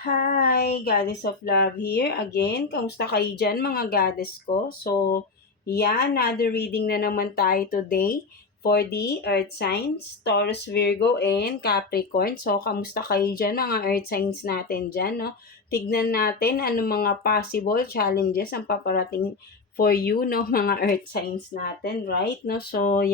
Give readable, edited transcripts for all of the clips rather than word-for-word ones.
Hi, Goddess of Love here again. Kamusta kayo dyan mga goddess ko? So, another reading na naman tayo today for the Earth signs, Taurus, Virgo, and Capricorn. So, kamusta kayo dyan mga Earth signs natin dyan, no? Tignan natin ano mga possible challenges ang paparating for you, no, mga Earth signs natin, right? No? So,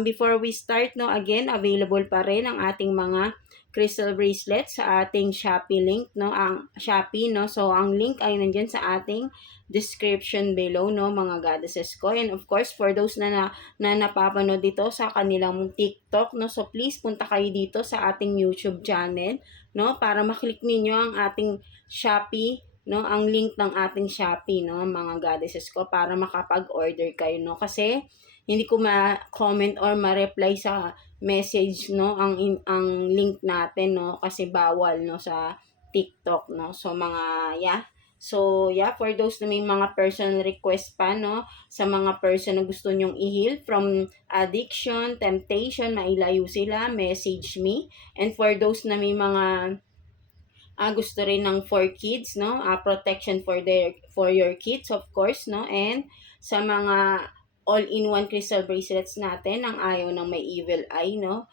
before we start, no, again, available pa rin ang ating mga crystal bracelet sa ating Shopee link, no? Ang Shopee, no? So, ang link ay nandiyan sa ating description below, no, mga goddesses ko. And of course, for those na napapanood dito sa kanilang TikTok, no? So, please punta kayo dito sa ating YouTube channel, no? Para maklik ninyo ang ating Shopee, no? Ang link ng ating Shopee, no, mga goddesses ko, para makapag-order kayo, no? Kasi hindi ko ma-comment or ma-reply sa message, no, ang link natin, no, kasi bawal, no, sa TikTok, no. So for those na may mga personal request pa, no, sa mga person na gusto nyong i-heal from addiction, temptation, mailayo sila, message me. And for those na may mga gusto rin ng for kids, no, protection for your kids, of course, no, and sa mga all-in-one crystal bracelets natin, ang ayaw ng may evil eye, no,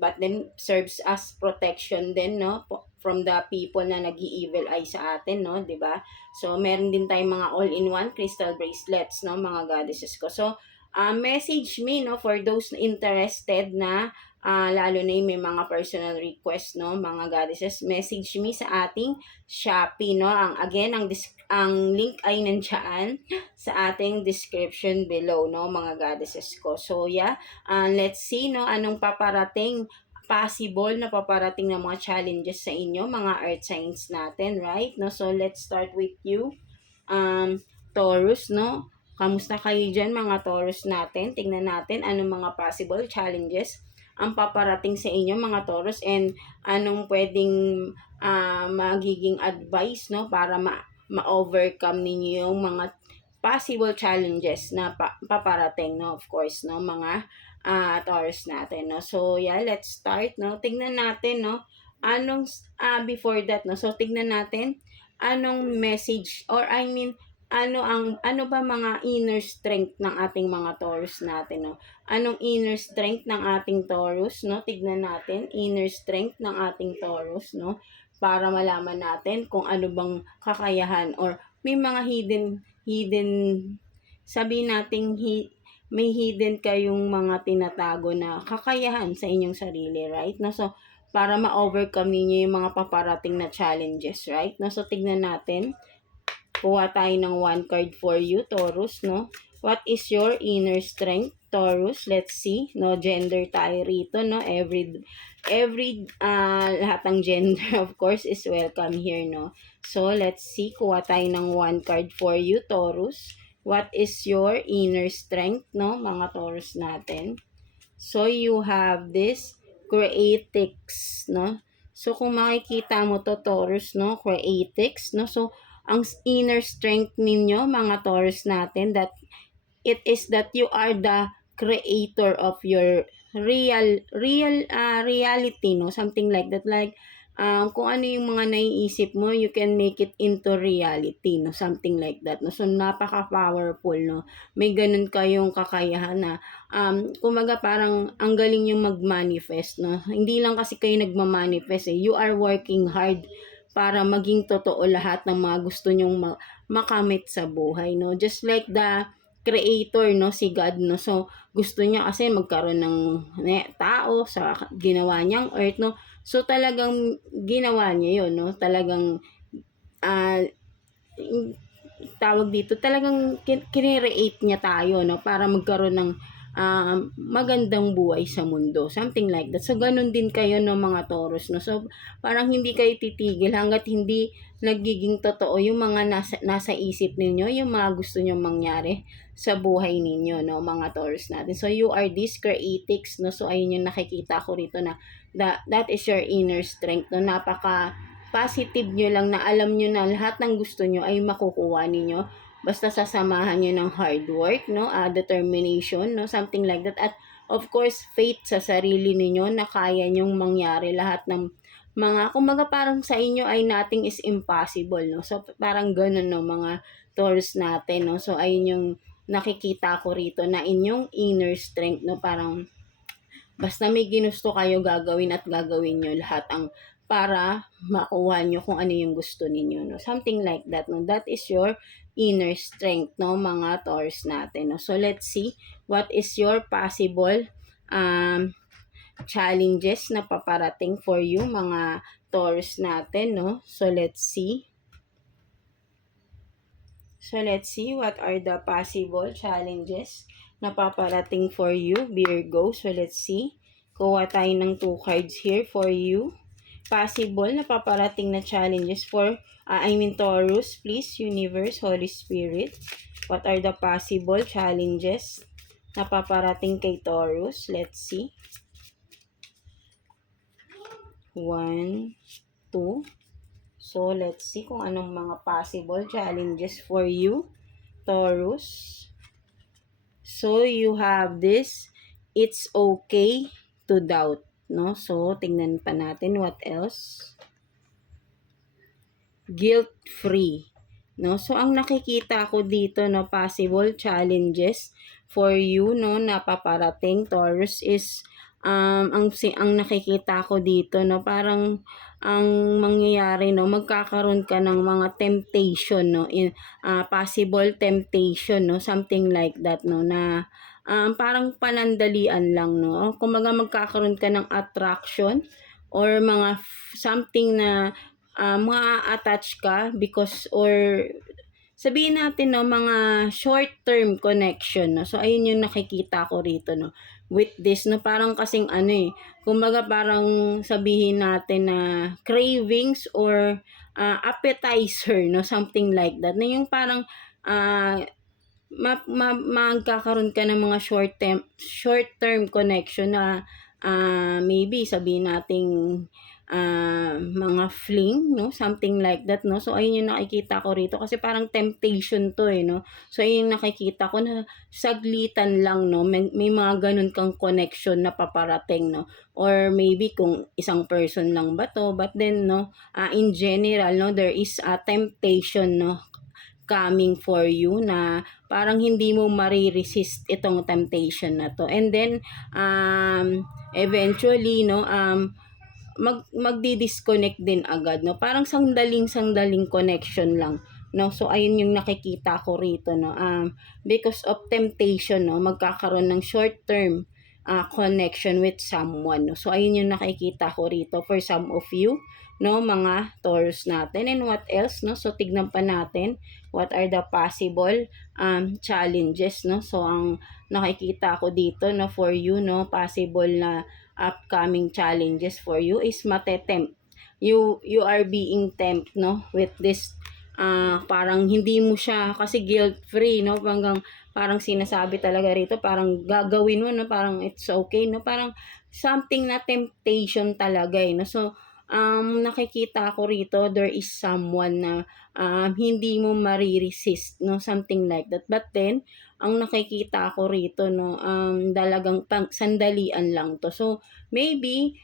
but then serves as protection din, no, from the people na nag-evil eye sa atin, no, 'di ba? So meron din tayong mga all-in-one crystal bracelets, no, mga goddesses ko. So message me, no, for those interested na lalo na yung may mga personal request, no, mga goddesses, message me sa ating Shopee, no. Ang link ay nandiyan sa ating description below, no, mga goddesses ko. So let's see, no, anong possible na paparating na mga challenges sa inyo, mga earth signs natin, right? No, so let's start with you, Taurus, no. Kamusta kayo dyan, mga Taurus natin? Tingnan natin anong mga possible challenges ang paparating sa inyo, mga Taurus, and anong pwedeng magiging advice, no, para ma-overcome ninyo yung mga possible challenges na paparating, no, of course, no, mga Taurus natin, no. So let's start, no. Tingnan natin, no, before that, no, so tingnan natin anong message, or ano ba mga inner strength ng ating mga Taurus natin, no? Anong inner strength ng ating Taurus, no? Tignan natin, inner strength ng ating Taurus, no? Para malaman natin kung ano bang kakayahan, or may mga hidden, sabihin natin, may hidden kayong mga tinatago na kakayahan sa inyong sarili, right? No? So, para ma-overcome niyo yung mga paparating na challenges, right? No? So, tignan natin. Kuha tayo ng one card for you, Taurus, no? What is your inner strength, Taurus? Let's see, no? Gender tayo rito, no? Lahat ng gender, of course, is welcome here, no? So, let's see, kuha tayo ng one card for you, Taurus. What is your inner strength, no? Mga Taurus natin. So, you have this creatics, no? So, kung makikita mo to, Taurus, no? Creatics, no? So, ang inner strength ninyo, mga Taurus natin, that it is that you are the creator of your reality, no, something like that, like kung ano yung mga naiisip mo, you can make it into reality, no, something like that, no. So napaka powerful, no, may ganun kayong kakayahan na kumaga parang ang galing yung mag-manifest, no. Hindi lang kasi kayo nagma-manifest, you are working hard para maging totoo lahat ng mga gusto nyong makamit sa buhay, no? Just like the creator, no, si God, no? So, gusto niya kasi magkaroon ng tao sa ginawa niyang earth, no? So, talagang ginawa niya yun, no? Talagang, tawag dito, talagang kinreate niya tayo, no? Para magkaroon ng magandang buhay sa mundo, something like that. So ganun din kayo, no, mga Taurus, no. So parang hindi kayo titigil hangga't hindi nagiging totoo yung mga nasa isip ninyo, yung mga gusto niyo mangyari sa buhay ninyo, no, mga Taurus natin. So you are this creatics, no. So ayun yung nakikita ko rito na that is your inner strength, no. Napaka positive nyo lang na alam nyo na lahat ng gusto nyo ay makukuha ninyo basta sasamahan nyo ng hard work, no, determination, no, something like that. At of course, faith sa sarili ninyo na kaya nyong mangyari lahat ng mga kumbaga parang sa inyo ay nothing is impossible, no? So, parang ganun, no, mga Taurus natin, no? So, ayun yung nakikita ko rito na inyong inner strength, no? Parang basta may ginusto kayo gagawin at gagawin nyo lahat ang para makuha nyo kung ano yung gusto ninyo, no? Something like that, no? That is your inner strength, no, mga Taurus natin, no? So, let's see what is your possible challenges na paparating for you, mga Taurus natin, no? So, let's see. So, let's see what are the possible challenges na paparating for you, Virgo. So, let's see. Kuha tayo ng 2 cards here for you. Possible na paparating na challenges for, Taurus. Please, Universe, Holy Spirit. What are the possible challenges na paparating kay Taurus? Let's see. 1, 2. So, let's see kung anong mga possible challenges for you, Taurus. So, you have this, it's okay to doubt, no? So, tingnan pa natin what else. Guilt-free, no? So, ang nakikita ko dito, no, possible challenges for you, no, na paparating, Taurus, is ang nakikita ko dito, no, parang ang mangyayari, no, magkakaroon ka ng mga temptation, no, possible temptation, no, something like that, no, na parang panandalian lang, no. Kumbaga magkakaroon ka ng attraction or mga something na ma-attach ka because or sabihin natin, no, mga short-term connection, no. So, ayun yung nakikita ko rito, no, with this, no, parang kasing kumbaga parang sabihin natin na cravings or appetizer, no, something like that, na yung parang magkakaroon ka ng mga short-term connection na maybe sabihin nating mga fling, no, something like that, no. So, ayun yung nakikita ko rito kasi parang temptation to, no. So, ayun yung nakikita ko na saglitan lang, no, may mga ganun kang connection na paparating, no, or maybe kung isang person lang ba to, but then, no, in general, no, there is a temptation, no, coming for you na parang hindi mo mariresist itong temptation na to, and then eventually, no, magdi-disconnect din agad, no, parang sangdaling connection lang, no. So, ayun yung nakikita ko rito, no, because of temptation, no, magkakaroon ng short term connection with someone, no. So, ayun yung nakikita ko rito for some of you, no, mga Taurus natin. And what else, no? So, tignan pa natin what are the possible challenges, no. So, ang nakikita ko dito, no, for you, no, possible na upcoming challenges for you is matetempt. You are being tempted, no, with this parang hindi mo siya kasi guilt free, no, parang sinasabi talaga rito parang gagawin mo, no, parang it's okay, no, parang something na temptation talaga, no. So, nakikita ko rito there is someone na hindi mo mariresist, no, something like that, but then ang nakikita ko rito, no, talagang sandalian lang to. So, maybe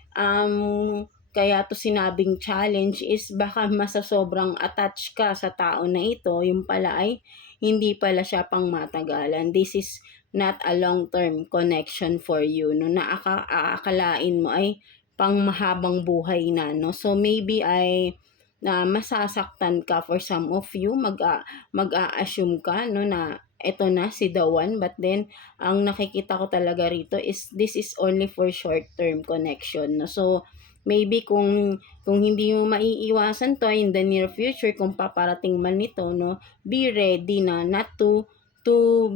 kaya to sinabing challenge is baka masasobrang attach ka sa tao na ito, yung pala ay hindi pala siya pang matagalan. This is not a long-term connection for you, no, na aakalain mo ay pang mahabang buhay na, no. So, maybe ay masasaktan ka for some of you, mag-a-assume ka, no, na eto na si the one, but then ang nakikita ko talaga rito is this is only for short-term connection, no. So, maybe kung hindi mo maiiwasan to in the near future, kung paparating man nito, no, be ready na not to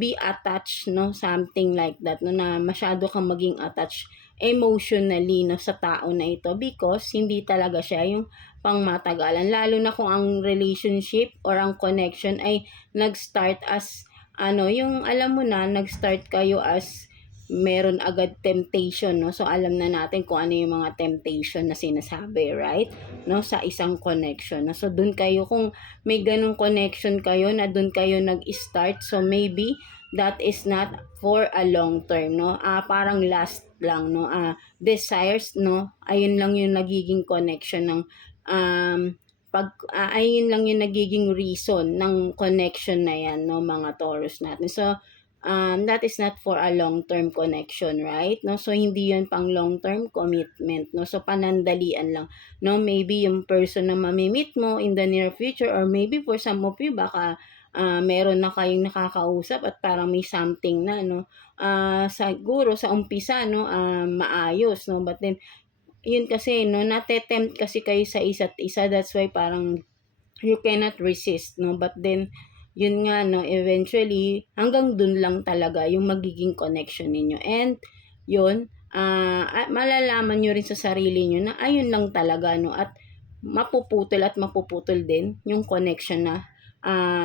be attached, no, something like that, no, na masyado kang maging attached emotionally, no, sa tao na ito because hindi talaga siya yung pangmatagalan, lalo na kung ang relationship or ang connection ay nag-start as yung alam mo na, nag-start kayo as meron agad temptation, no. So, alam na natin kung ano yung mga temptation na sinasabi, right, no, sa isang connection, no. So, dun kayo, kung may ganung connection kayo na dun kayo nag-start, so maybe that is not for a long term, no? Parang last lang, no? Desires, no? Ayun lang yung nagiging connection ng ayun lang yung nagiging reason ng connection na yan, no, mga Taurus natin. So, that is not for a long-term connection, right? No, so hindi yun pang long-term commitment, no. So panandalian lang, no. Maybe yung person na mamimit mo in the near future, or maybe for some of you baka meron na kayong nakakausap at parang may something na, no. Siguro sa umpisa, no, maayos, no, but then yun kasi, no, nate-tempt kasi kayo sa isa't isa, that's why parang you cannot resist, no, but then yun nga, no, eventually hanggang dun lang talaga yung magiging connection ninyo, and yun, malalaman nyo rin sa sarili nyo na ayun lang talaga, no, at mapuputol din yung connection na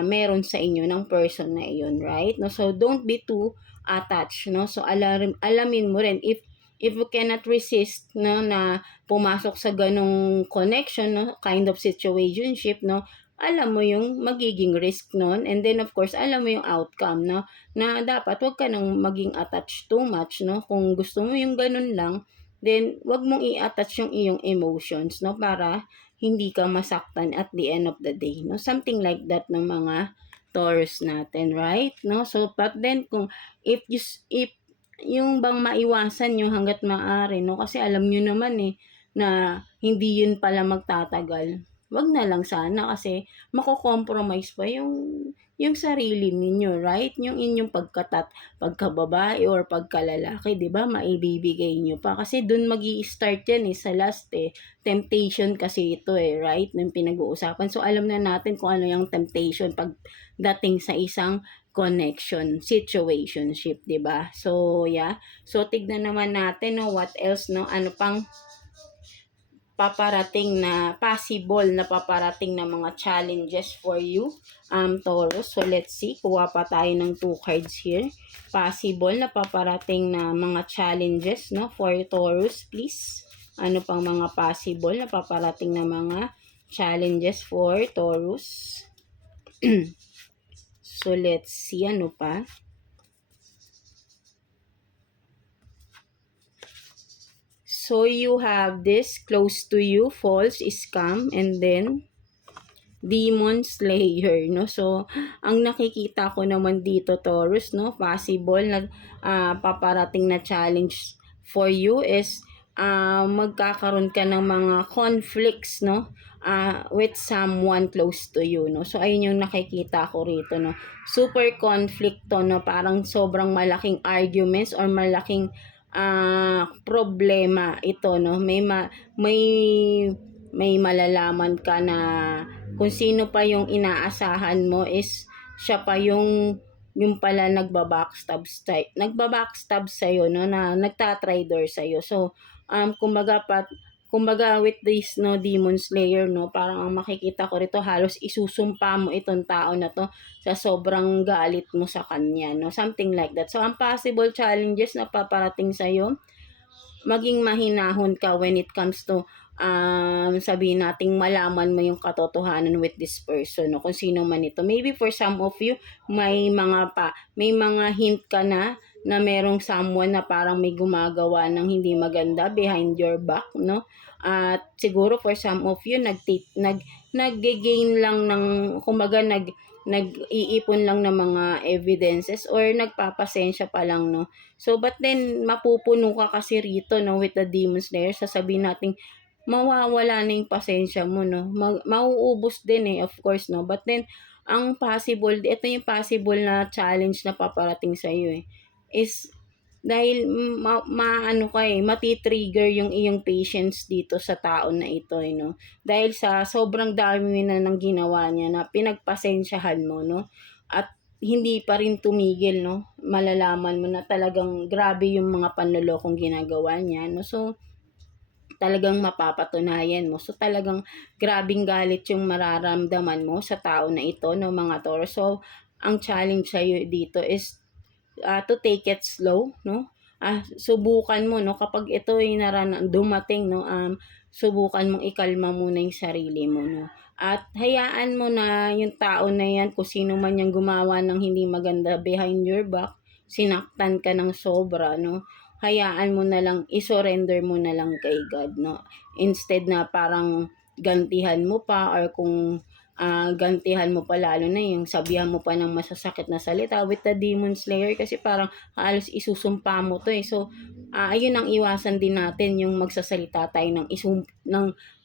meron sa inyo ng person na iyon, right? No, so don't be too attached, no. So alamin mo rin if you cannot resist, no, na pumasok sa ganong connection, no, kind of situationship, no, alam mo yung magiging risk nun, and then of course alam mo yung outcome, no, na dapat wag ka nang maging attached too much, no. Kung gusto mo yung ganun lang, then wag mong i-attach yung iyong emotions, no, para hindi ka masaktan at the end of the day, no, something like that ng mga Taurus natin, right? No, so but then kung if yung bang maiwasan nyo hanggat maaari, no, kasi alam nyo naman na hindi yun pala magtatagal, wag na lang sana, kasi mako-compromise pa yung sarili ninyo, right? Yung inyong pagkababae or pagkalalaki, 'di ba? Maibibigay nyo pa kasi doon magi-start yan sa last temptation kasi ito right? Nang pinag-uusapan. So alam na natin kung ano yung temptation pag dating sa isang connection, situationship, 'di ba? So yeah. So tignan naman natin, no, what else, no? Ano pang paparating na possible na paparating na mga challenges for you, Taurus. So let's see, kuha pa tayo ng 2 cards here. Possible na paparating na mga challenges, no, for Taurus, please. Ano pang mga possible na paparating na mga challenges for Taurus? So let's see, ano pa? So you have this close to you, false, scam, and then demon slayer, no? So ang nakikita ko naman dito, Taurus, no, possible na paparating na challenge for you is magkakaroon ka ng mga conflicts, no, with someone close to you, no. So ayun yung nakikita ko rito, no. Super conflict to, no, parang sobrang malaking arguments or malaking problema ito, no. May malalaman ka na kung sino pa yung inaasahan mo is siya pa yung pala nagbabackstab sa'yo, no, na nagtatrader sa'yo. So kumbaga with this, no, demon slayer, no, parang ang makikita ko rito halos isusumpa mo itong tao na to sa sobrang galit mo sa kanya, no, something like that. So ang possible challenges na paparating sa'yo, maging mahinahon ka when it comes to sabihin nating malaman mo yung katotohanan with this person, no, kung sino man ito. Maybe for some of you may mga hint ka na merong someone na parang may gumagawa ng hindi maganda behind your back, no. At siguro for some of you nag-gain lang ng, kumbaga nag-iipon lang ng mga evidences or nagpapasensya pa lang, no. So but then mapupuno ka kasi rito, no, with the demon slayer. Sasabihin natin mawawala na yung pasensya mo, no. Mauubos din of course, no. But then ang possible, ito yung possible na challenge na paparating sa iyo is dahil maano ka matitrigger yung iyong patience dito sa tao na ito, no. Dahil sa sobrang dami na ng ginawa niya na pinagpasensyahan mo, no. At hindi pa rin tumigil, no. Malalaman mo na talagang grabe yung mga panlolokong ginagawa niya, no. So talagang mapapatunayan mo. So talagang grabing galit yung mararamdaman mo sa tao na ito, no, mga Taurus. So ang challenge sa'yo dito is to take it slow, no. Subukan mo, no, kapag ito ay dumating, no, subukan mong ikalma muna yung sarili mo, no. At hayaan mo na yung tao na yan, kung sino man yung gumawa ng hindi maganda behind your back, sinaktan ka ng sobra, no? Hayaan mo na lang, isurrender mo na lang kay God, no? Instead na parang gantihan mo pa, or kung gantihan mo pa lalo na yung sabihan mo pa ng masasakit na salita with the demon slayer, kasi parang halos isusumpa mo to eh. So, ayun ang iwasan din natin, yung magsasalita tayo ng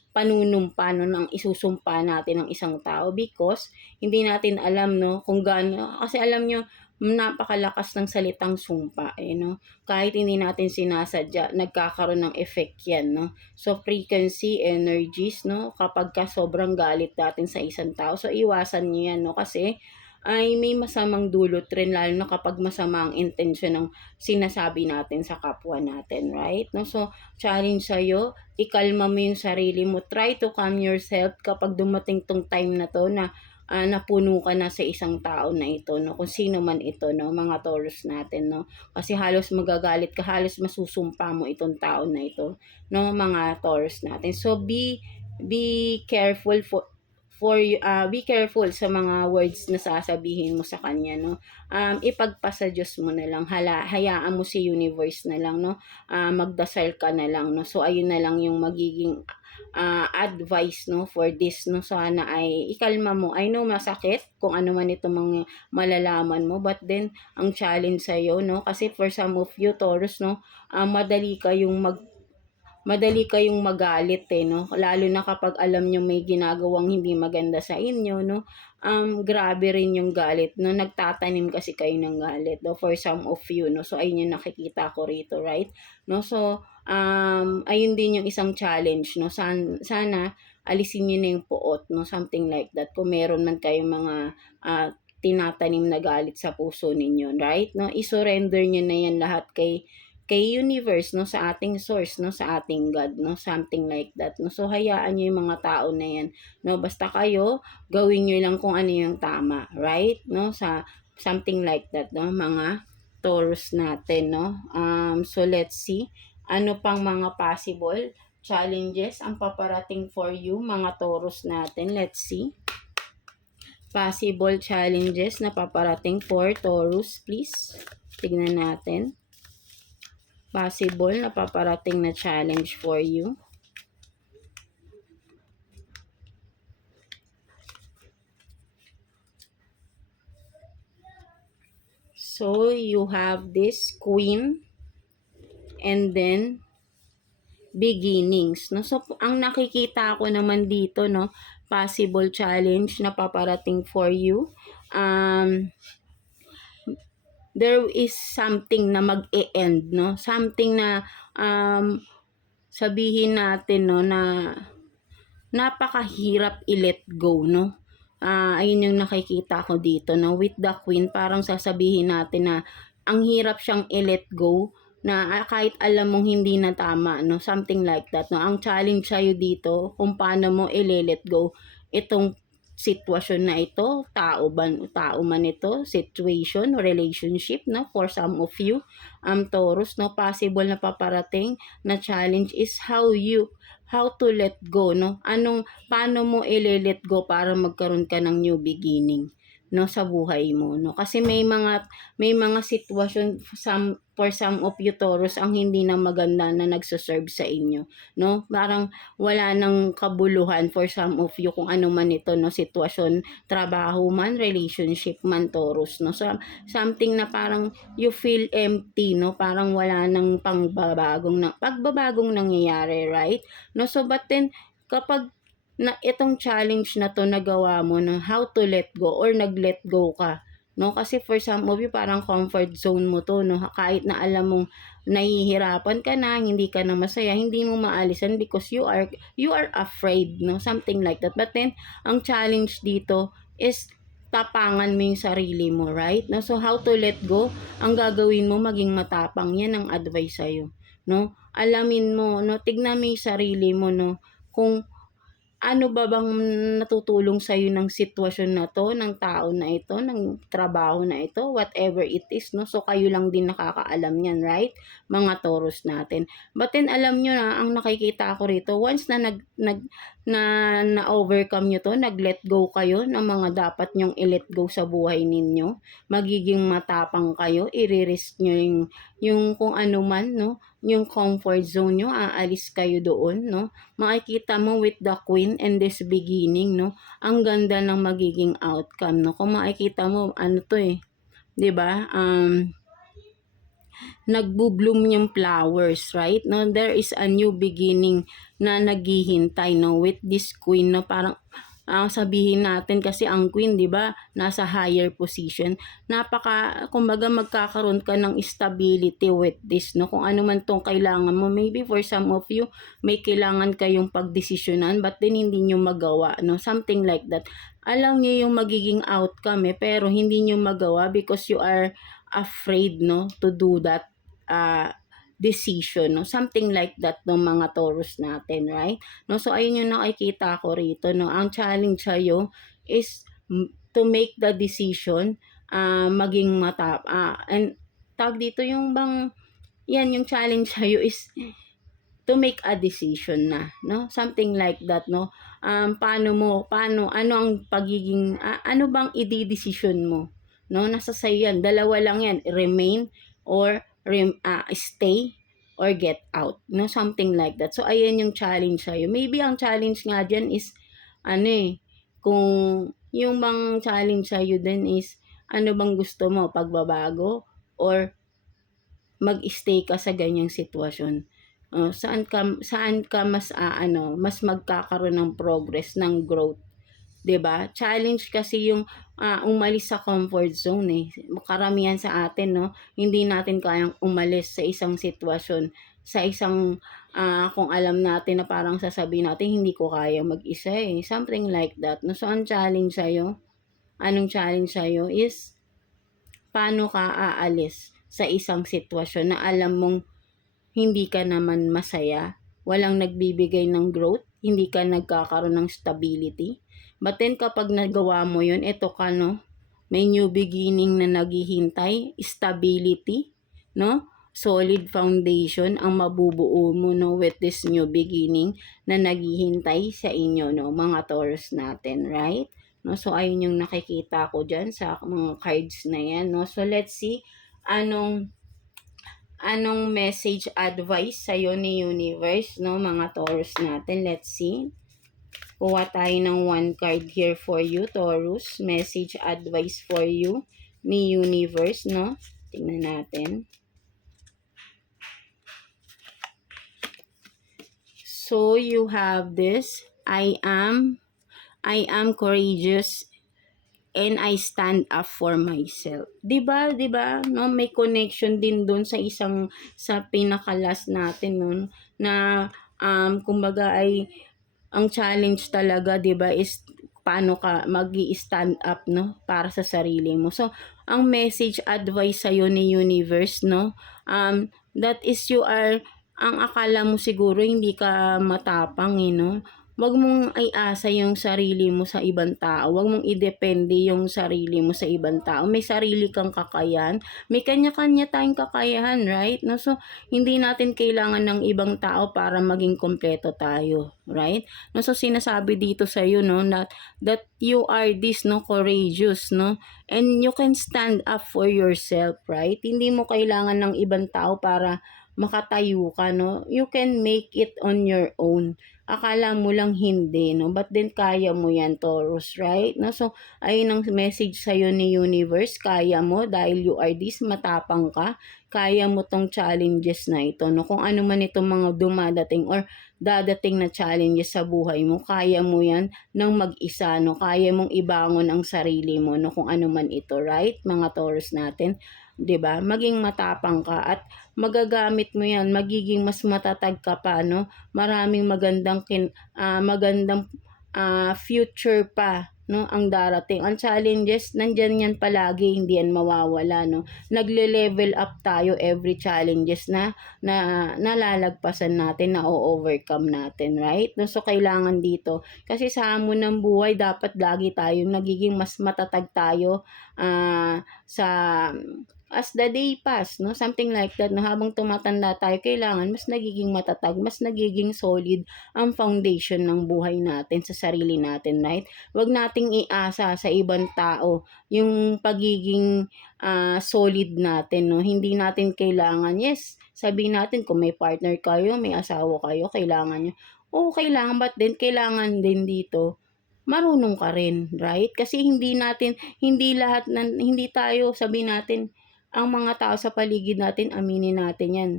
panunumpa, no, ng isusumpa natin ng isang tao, because hindi natin alam, no, kung gaano, kasi alam nyo, napakalakas ng salitang sumpa, no? Kahit hindi natin sinasadya, nagkakaroon ng effect yan, no? So, frequency, energies, no? Kapag ka sobrang galit natin sa isang tao, so iwasan nyo yan, no? Kasi, ay may masamang dulot rin, lalo na kapag masama ang intention ng sinasabi natin sa kapwa natin, right? No? So, challenge sa'yo, ikalma mo yung sarili mo. Try to calm yourself kapag dumating tong time na to na napuno ka na sa isang tao na ito, no? Kung sino man ito, no? Mga Taurus natin, no? Kasi halos magagalit ka, halos masusumpa mo itong tao na ito, no? Mga Taurus natin. So, be careful be careful sa mga words na sasabihin mo sa kanya, no? Ipagpasa Diyos mo na lang, hayaan mo si universe na lang, no? Magdasal ka na lang, no? So ayun na lang yung magiging advice, no, for this, no? Sana ay ikalma mo. I know masakit kung ano man itong mga malalaman mo, but then ang challenge sa iyo, no, kasi for some of you Taurus, no, madali kayong magalit no? Lalo na kapag alam nyo may ginagawang hindi maganda sa inyo, no? Grabe rin yung galit, no? Nagtatanim kasi kayo ng galit, no? For some of you, no? So, ayun yung nakikita ko rito, right? No? So, ayun din yung isang challenge, no? Sana alisin nyo na yung puot, no? Something like that. Kung meron man kayong mga tinatanim na galit sa puso ninyo, right? No? I-surrender nyo na yan lahat kay universe, no, sa ating source, no, sa ating God, no, something like that, no. So hayaan niyo yung mga tao na yan, no, basta kayo gawin niyo lang kung ano yung tama, right, no, sa something like that, no, mga Taurus natin, no. So let's see ano pang mga possible challenges ang paparating for you, mga Taurus natin. Let's see possible challenges na paparating for Taurus, please. Tignan natin. Possible na paparating na challenge for you. So, you have this Queen and then beginnings, no? So, ang nakikita ko naman dito, no, possible challenge na paparating for you. There is something na mag-e-end, no? Something na sabihin natin, no, na napakahirap i-let go, no? Ayun yung nakikita ko dito, no? With the Queen, parang sasabihin natin na ang hirap siyang i-let go, na kahit alam mong hindi na tama, no? Something like that, no? Ang challenge sa'yo dito, kung paano mo i-let go itong sitwasyon na ito, tao man ito, situation, relationship, no? For some of you, Taurus, no? Possible na paparating na challenge is how to let go, no? Paano mo i-let go para magkaroon ka ng new beginning, no, sa buhay mo, no? Kasi may mga sitwasyon for some of you Taurus ang hindi na maganda na nagso-serve sa inyo, no? Parang wala nang kabuluhan for some of you kung ano man ito, no, sitwasyon, trabaho man, relationship man, Taurus, no? So, something na parang you feel empty, no? Parang wala nang pagbabagong nangyayari, right? No? So, but then kapag na itong challenge na to nagawa mo, na how to let go or nag-let go ka, no? Kasi for some of you parang comfort zone mo to, no? Kahit na alam mong nahihirapan ka na, hindi ka na masaya, hindi mo maalisan because you are afraid, no? Something like that. But then ang challenge dito is tapangan mo yung sarili mo, right? No? So how to let go, ang gagawin mo maging matapang, yan ang advice sa'yo, no? Alamin mo, no? Tignan mo yung sarili mo, no? Kung ano ba bang natutulong sa'yo ng sitwasyon na to, ng tao na ito, ng trabaho na ito, whatever it is, no? So, kayo lang din nakakaalam yan, right? Mga Taurus natin. But then, alam nyo na, ang nakikita ko rito, once na na-overcome nyo to, nag-let go kayo ng mga dapat nyong i-let go sa buhay ninyo, magiging matapang kayo, i-risk nyo yung kung ano man, no, yung comfort zone nyo, aalis kayo doon, no. Makikita mo with the Queen and this beginning, no, ang ganda ng magiging outcome, no. Kung makikita mo, ano to 'di ba? Nagbo-bloom yung flowers, right? No, there is a new beginning na naghihintay, no, with this queen, no, parang sabihin natin kasi ang queen, 'di ba, nasa higher position. Kumbaga magkakaroon ka ng stability with this, no. Kung ano man tong kailangan mo, maybe for some of you may kailangan kayong pagdesisyonan but then hindi niyo magawa, no. Something like that. Alam niyo yung magiging outcome pero hindi niyo magawa because you are afraid, no, to do that decision, no, something like that, no, mga Taurus natin, right? No, so ayun yung nakikita ko rito, no. Ang challenge sa'yo is to make the decision, maging and tag dito yung bang yan, yung challenge sa'yo is to make a decision na, no, something like that, no. Ano ang pagiging ano bang i-decision mo, no? Nasa sa'yo yan, dalawa lang yan, remain or stay or get out, no, something like that. So ayan yung challenge sa'yo. Maybe ang challenge nga dyan is kung yung bang challenge sa'yo din is ano bang gusto mo, pagbabago or mag-stay ka sa ganyang sitwasyon. Saan ka mas magkakaroon ng progress, ng growth, 'di ba? Challenge kasi yung umalis sa comfort zone Karamihan sa atin, no, hindi natin kayang umalis sa isang sitwasyon, sa isang kung alam natin na parang sasabihin natin hindi ko kaya mag-isa something like that, no. So ang challenge sa'yo, anong challenge sa'yo is paano ka aalis sa isang sitwasyon na alam mong hindi ka naman masaya, walang nagbibigay ng growth, hindi ka nagkakaroon ng stability. But then kapag nagawa mo yun, eto ka, no, may new beginning na naghihintay, stability, no, solid foundation ang mabubuo mo, no, with this new beginning na naghihintay sa inyo, no, mga Taurus natin, right? No, so ayun yung nakikita ko dyan sa mga cards na yan, no. So let's see anong message advice sa'yo ni universe, no, mga Taurus natin. Let's see. Kuha tayo ng one card here for you, Taurus. Message advice for you ni universe, no. Tingnan natin. So you have this. I am courageous and I stand up for myself. 'Di ba? No, may connection din doon sa pinakalas natin noon na kumbaga ay ang challenge talaga, 'di ba, is paano ka magi-stand up, no, para sa sarili mo. So ang message advice sa ni universe, no, that is ang akala mo siguro hindi ka matapang no. Wag mong iasa yung sarili mo sa ibang tao. Wag mong idepende yung sarili mo sa ibang tao. May sarili kang kakayahan. May kanya-kanya tayong kakayahan, right? No? So, hindi natin kailangan ng ibang tao para maging kompleto tayo, right? No? So, sinasabi dito sa iyo, no, that you are this, no, courageous, no? And you can stand up for yourself, right? Hindi mo kailangan ng ibang tao para makatayo ka, no? You can make it on your own. Akala mo lang hindi, no? But then kaya mo yan, Taurus, right? No? So, ayun ang message sa'yo ni universe. Kaya mo dahil you are this, matapang ka. Kaya mo tong challenges na ito, no? Kung ano man itong mga dumadating or dadating na challenges sa buhay mo, kaya mo yan ng mag-isa, no? Kaya mong ibangon ang sarili mo, no? Kung ano man ito, right? Mga Taurus natin. 'Di ba? Maging matapang ka at magagamit mo 'yan, magiging mas matatag ka pa, no? Maraming magandang future pa, no, ang darating. Ang challenges nandiyan yan palagi, hindi yan mawawala, no. Nagle-level up tayo every challenges na nalalagpasan natin, na overcome natin, right? No, so kailangan dito kasi sa hamon ng buhay dapat lagi tayong nagiging mas matatag tayo sa as the day pass, no? Something like that, no? Habang tumatanda tayo, kailangan mas nagiging matatag, mas nagiging solid ang foundation ng buhay natin sa sarili natin, right? Huwag nating iasa sa ibang tao yung pagiging solid natin, no? Hindi natin kailangan, yes, sabihin natin kung may partner kayo, may asawa kayo, kailangan nyo. Oo, kailangan, but then kailangan din dito marunong ka rin, right? Kasi hindi lahat, hindi tayo, sabihin natin, ang mga tao sa paligid natin, aminin natin yan.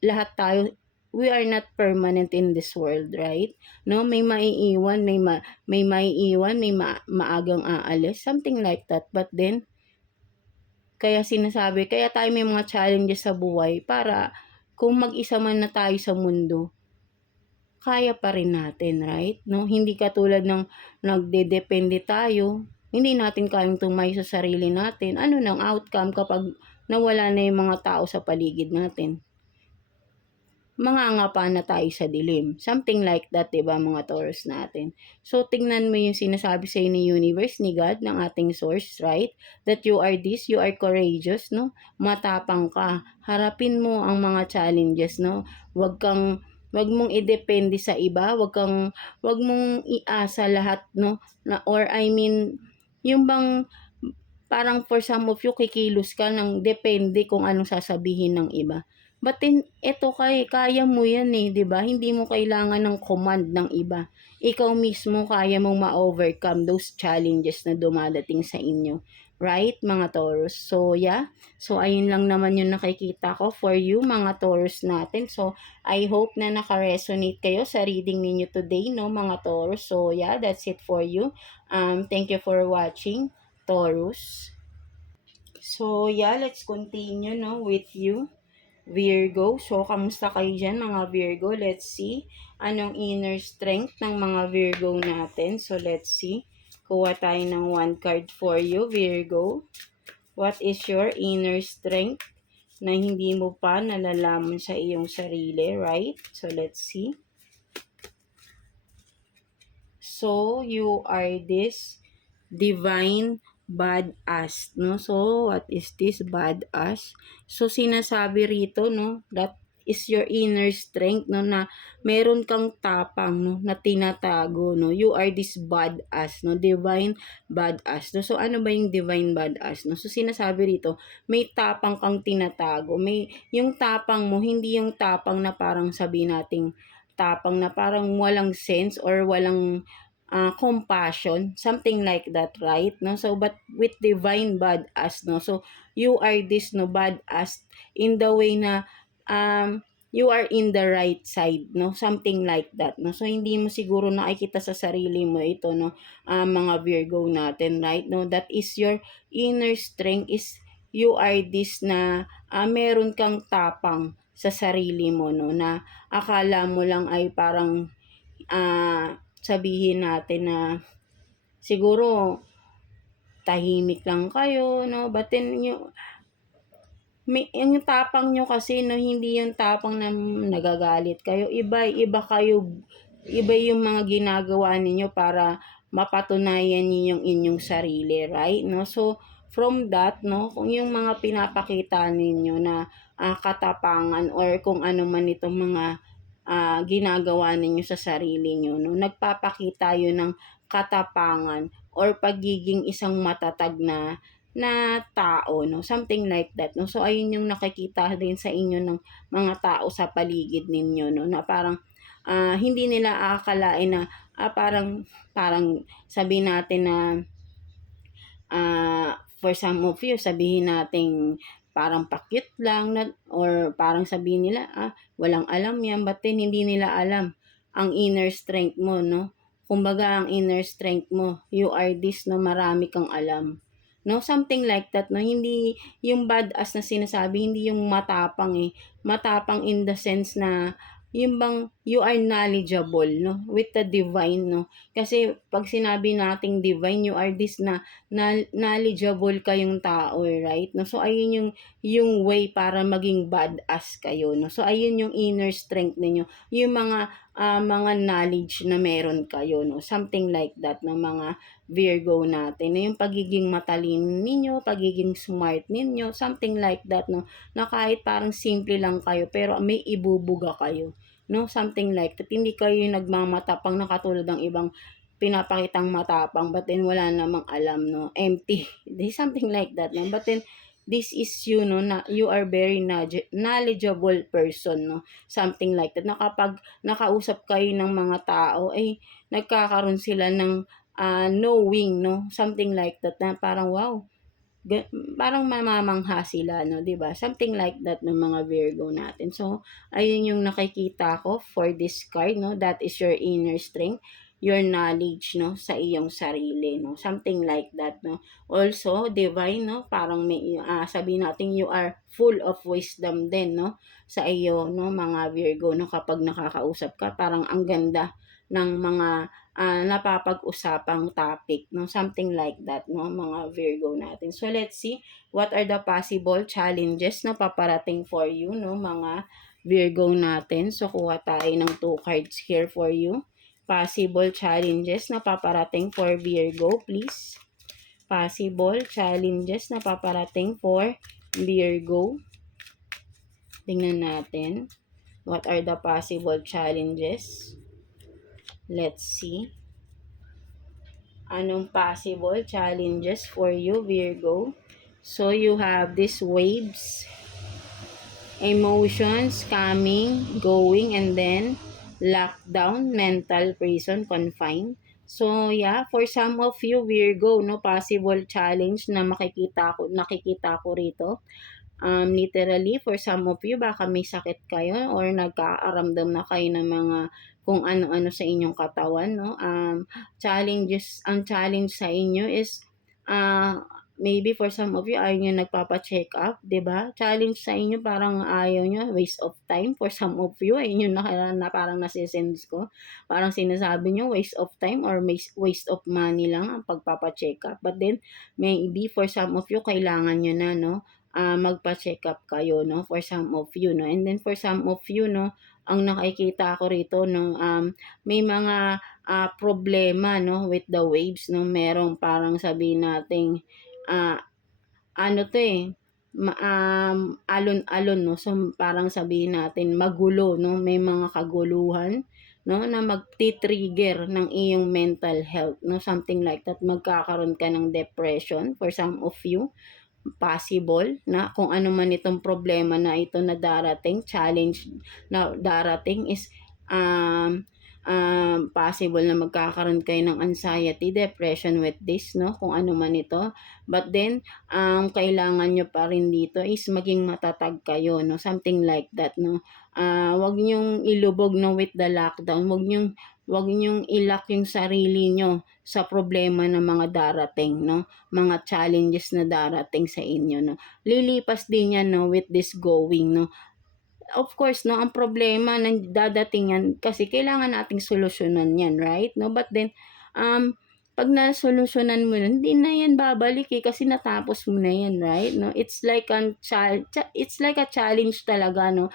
Lahat tayo, we are not permanent in this world, right? No, may maiiwan, may maiiwan, maagang aalis, something like that. But then, kaya sinasabi, kaya tayo may mga challenges sa buhay para kung mag-isa man na tayo sa mundo, kaya pa rin natin, right? No, hindi katulad ng nagdedepende tayo, hindi natin kayang tumayo sa sarili natin. Ano nang outcome kapag nawala na yung mga tao sa paligid natin? Mangangapa na tayo sa dilim. Something like that, diba, mga Taurus natin? So, tingnan mo yung sinasabi sa ni universe, ni God, ng ating source, right? That you are this, you are courageous, no? Matapang ka. Harapin mo ang mga challenges, no? Wag mong idepende sa iba, wag mong iasa lahat, no? Or I mean, yung bang parang for some of you kikilos ka ng depende kung anong sasabihin ng iba. But then, eto kaya mo yan eh, di ba? Hindi mo kailangan ng command ng iba. Ikaw mismo kaya mong ma-overcome those challenges na dumadating sa inyo. Right, mga Taurus? So, yeah. So, ayun lang naman yung nakikita ko for you, mga Taurus natin. So, I hope na naka-resonate kayo sa reading ninyo today, no, mga Taurus. So, yeah, that's it for you. Thank you for watching, Taurus. So, yeah, let's continue, no, with you, Virgo. So, kamusta kayo dyan, mga Virgo? Let's see. Anong inner strength ng mga Virgo natin? So, let's see. Kuha tayo ng one card for you, Virgo. What is your inner strength na hindi mo pa nalalaman sa iyong sarili, right? So, let's see. So, you are this divine badass, no? So, what is this badass? So, sinasabi rito, no, that is your inner strength, no, na meron kang tapang, no, na tinatago, no. You are this badass, no, divine badass, no. So, ano ba yung divine badass, no? So, sinasabi rito, may tapang kang tinatago. Yung tapang mo, hindi yung tapang na parang sabi nating tapang na parang walang sense or walang compassion, something like that, right? No, so but with divine badass, no, so you are this, no, badass in the way na you are in the right side, no, something like that, no. So hindi mo siguro nakikita sa sarili mo ito, no, mga Virgo natin, right? No, that is your inner strength, is you are this na meron kang tapang sa sarili mo, no, na akala mo lang ay parang sabihin natin na siguro tahimik lang kayo, no? But then yung tapang nyo kasi, no, hindi yung tapang na nagagalit kayo. Iba yung mga ginagawa ninyo para mapatunayan niyo yung inyong sarili, right? No? So, from that, no, kung yung mga pinapakita ninyo na katapangan or kung ano man itong mga ginagawa ninyo sa sarili nyo, no? Nagpapakita yun ng katapangan or pagiging isang matatag na tao, no? Something like that, no? So, ayun yung nakikita din sa inyo ng mga tao sa paligid ninyo, no? Na parang hindi nila aakalain na parang sabihin natin na for some of you, sabihin natin parang pakit lang na, or parang sabihin nila walang alam yan, but then hindi nila alam ang inner strength mo, no? Kumbaga ang inner strength mo, you are this, na marami kang alam, no, something like that, no. Hindi yung badass na sinasabi, hindi yung matapang matapang in the sense na yung bang you are knowledgeable, no, with the divine, no. Kasi pag sinabi nating divine, you are this na knowledgeable kayong tao, right? No, so ayun yung way para maging badass kayo, no. So ayun yung inner strength ninyo, yung mga knowledge na meron kayo, no, something like that, no, mga Virgo natin, no? Yung pagiging matalino ninyo, pagiging smart ninyo, something like that, no? Na kahit parang simple lang kayo, pero may ibubuga kayo, no? Something like that. Hindi kayo yung nagmamatapang na katulad ng ibang pinapakitang matapang, but then wala namang alam, no? Empty. Something like that, no? But then, this is you, no? Na you are very knowledgeable person, no? Something like that. Na kapag nakausap kayo ng mga tao, ay nagkakaroon sila ng knowing, no? Something like that, na parang wow, parang mamamangha sila, no, 'di ba? Something like that ng mga Virgo natin. So, ayun yung nakikita ko for this card, no? That is your inner strength, your knowledge, no, sa iyong sarili, no? Something like that, no? Also, divine, no? Parang may sabihin natin you are full of wisdom din, no? Sa iyo, no, mga Virgo, no, kapag nakakausap ka, parang ang ganda ng mga napapag-usapang topic, no? Something like that, no? Mga Virgo natin. So, let's see what are the possible challenges na paparating for you, no? Mga Virgo natin. So, kuha tayo ng 2 cards here for you. Possible challenges na paparating for Virgo, please. Possible challenges na paparating for Virgo. Tingnan natin. What are the possible challenges? Let's see. Anong possible challenges for you, Virgo? So, you have these waves, emotions coming, going, and then lockdown, mental prison, confined. So, yeah, for some of you, Virgo, no, possible challenge na nakikita ko rito. Literally, for some of you, baka may sakit kayo or nagkakaramdam na kayo ng mga kung ano-ano sa inyong katawan, no? Ang challenge sa inyo is, maybe for some of you, ayaw nyo nagpapa-check up, ba diba? Challenge sa inyo, parang ayaw nyo, waste of time. For some of you, ayun yung na parang nasisense ko. Parang sinasabi nyo, waste of time or waste of money lang ang pagpapa-check up. But then, maybe for some of you, kailangan nyo na, no? Magpa-check up kayo, no, for some of you, no. And then for some of you, no, ang nakikita ko rito, no, may mga problema, no, with the waves, no. Merong parang sabihin nating ano to alon-alon, no. So parang sabihin natin magulo, no, may mga kaguluhan, no, na magti-trigger ng iyong mental health, no, something like that. Magkakaroon ka ng depression for some of you. Possible na kung ano man itong problema na ito na darating, challenge na darating is possible na magkakaroon kayo ng anxiety, depression with this, no, kung ano man ito. But then, kailangan nyo pa rin dito is maging matatag kayo, no, something like that, no. Wag nyong ilubog, no, with the lockdown. Wag nyong ilak yung sarili nyo sa problema ng mga darating, no? Mga challenges na darating sa inyo, no? Lilipas din yan, no, with this going, no? Of course, no, ang problema na dadating yan kasi kailangan nating solusyonan yan, right? No? But then, pag nasolusyonan mo yan, hindi na yan babalik kasi natapos mo na yan, right? No, it's like a challenge talaga, no.